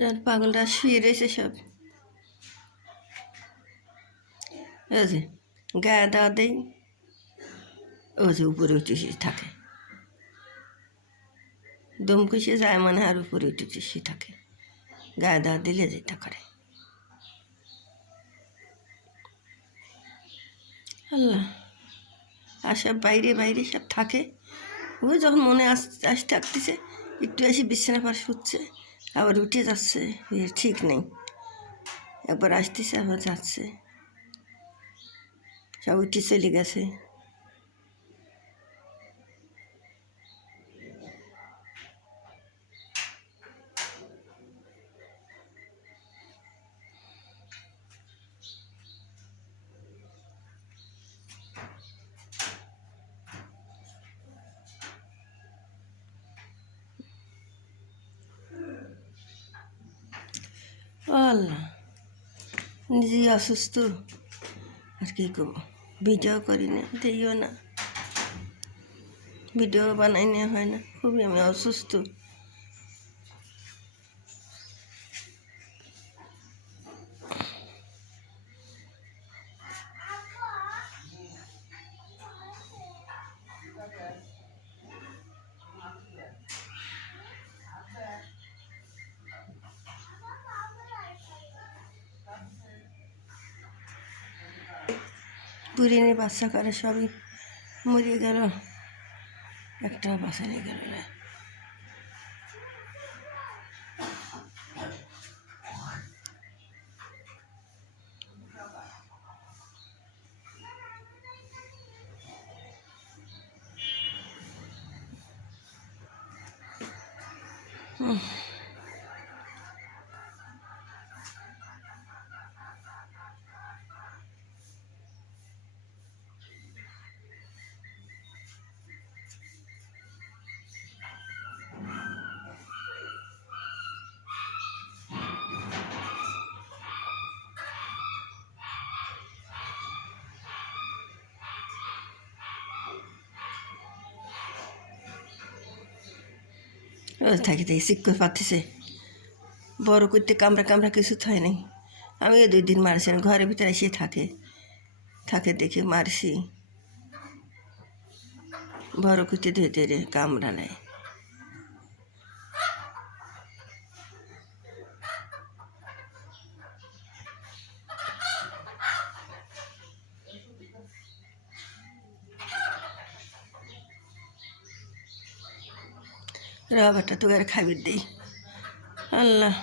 যেন পাগলটা শুয়ে রয়েছে সব। ওই যে গায়ে দেওয়া দেই, ওই যে উপরে উঠে থাকে, দম কষে যায় মানে আর উপরে উঠে থাকে, গায়ে দেওয়া দিলে যেটা করে। আল্লাহ, আর সব বাইরে বাইরে সব থাকে। ওই যখন মনে আসতে থাকতেছে একটু এসে বিছানা পার শুচ্ছে, আবার উঠে যাচ্ছে, ঠিক নেই, একবার আসতেছে আবার যাচ্ছে, সব উঠে চলে গেছে। আল্লাহ, নিজেই অসুস্থ, আর কী করবো, ভিডিও করি না, দিইও না, ভিডিও বানাই নেওয়া হয় না, খুবই আমি অসুস্থ। পুরিনে বাচ্চা করে সবই মরিয়ে গেল, একটা বাচ্চা নিয়ে গেল রে। থাকি থাকি শিখ করে পাচ্ছে, বড় করতে কামড়া কামড়া কিছু হয় নাই। আমি 2 দিন মারছি, ঘরের ভিতরে এসে থাকে থাকে দেখে মারছি, বড় করতে ধীরে ধীরে কামড়া নেয়। রাবারটা তো আর খাবির দিই। আল্লাহ,